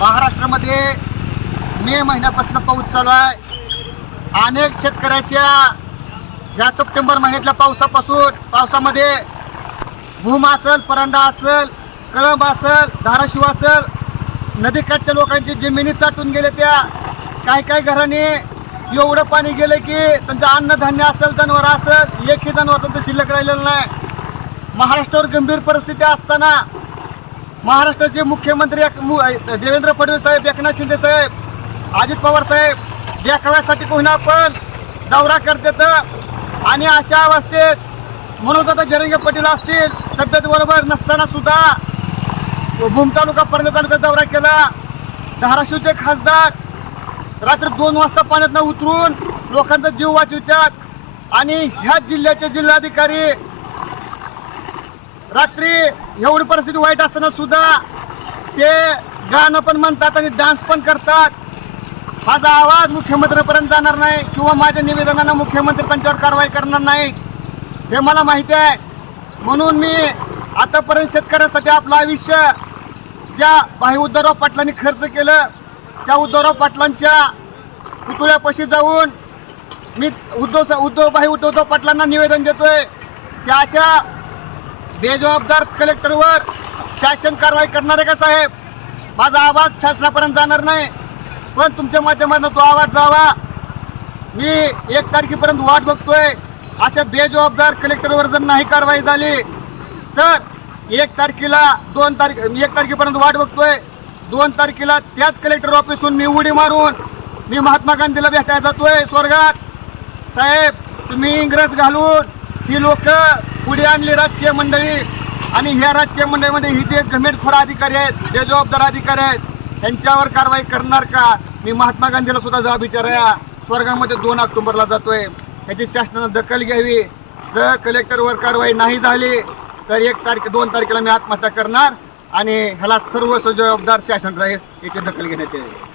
महाराष्ट्रामध्ये मे महिन्यापासून पाऊस चालू आहे अनेक शेतकऱ्याच्या ह्या सप्टेंबर महिन्यातल्या पावसापासून पावसामध्ये भूम असेल परंडा असेल कळंब असेल धाराशिव असेल नदीकाठच्या लोकांची जमिनी चाटून गेले त्या काही काही घरांनी एवढं पाणी गेलं की त्यांचं अन्नधान्य असेल जनावरं असेल एकही जनावर त्यांचं शिल्लक राहिलेलं नाही महाराष्ट्रावर गंभीर परिस्थिती असताना महाराष्ट्राचे मुख्यमंत्री देवेंद्र फडणवीस साहेब एकनाथ शिंदे साहेब अजित पवार साहेब या कव्यासाठी कोणा पण दौरा करतात आणि अशा अवस्थेत आता जरंगे पटेल असतील तब्येत बरोबर नसताना सुद्धा भूम तालुका परणे तालुक्यात दौरा केला धाराशिवचे खासदार रात्री दोन वाजता पाण्यातनं उतरून लोकांचा जीव वाचवितात आणि ह्याच जिल्ह्याचे जिल्हाधिकारी रात्री एवढी परिस्थिती वाईट असताना सुद्धा ते गाणं पण म्हणतात आणि डान्स पण करतात माझा आवाज मुख्यमंत्र्यांपर्यंत जाणार नाही किंवा माझ्या निवेदनानं मुख्यमंत्री त्यांच्यावर कारवाई करणार नाही हे मला माहिती आहे म्हणून मी आतापर्यंत शेतकऱ्यांसाठी आपलं आयुष्य ज्या भाई उद्धवराव पाटलांनी खर्च केलं त्या उद्धवराव पाटलांच्या पुतळ्यापाशी जाऊन मी उद्धव उद्धव भाई उद्धवराव पाटलांना निवेदन देतोय की अशा बेजबाबदार कलेक्टरवर शासन कारवाई करणार आहे का साहेब माझा आवाज शासनापर्यंत जाणार नाही पण तुमच्या माध्यमातून तो आवाज जावा मी एक तारखेपर्यंत वाट बघतोय अशा बेजबाबदार कलेक्टरवर जर नाही कारवाई झाली तर एक तारखेला दोन तारखे एक तारखेपर्यंत वाट बघतोय दोन तारखेला त्याच कलेक्टर ऑफिसहून मी उडी मारून मी महात्मा गांधीला भेटायला जातोय स्वर्गात साहेब तुम्ही इंग्रज घालून ही लोक पुढे आणली राजकीय मंडळी आणि ह्या राजकीय मंडळीमध्ये ही जे घमेटखोरा अधिकारी आहेत बेजबाबदार अधिकारी आहेत त्यांच्यावर कारवाई करणार का मी महात्मा गांधीला सुद्धा जबाब विचाराया स्वर्गामध्ये दोन ऑक्टोबरला जातोय याची शासनानं दखल घ्यावी जर कलेक्टरवर कारवाई नाही झाली तर एक तारखे दोन तारखेला मी आत्महत्या करणार आणि ह्याला सर्व जबाबदार शासन राहील याची दखल घेण्यात येईल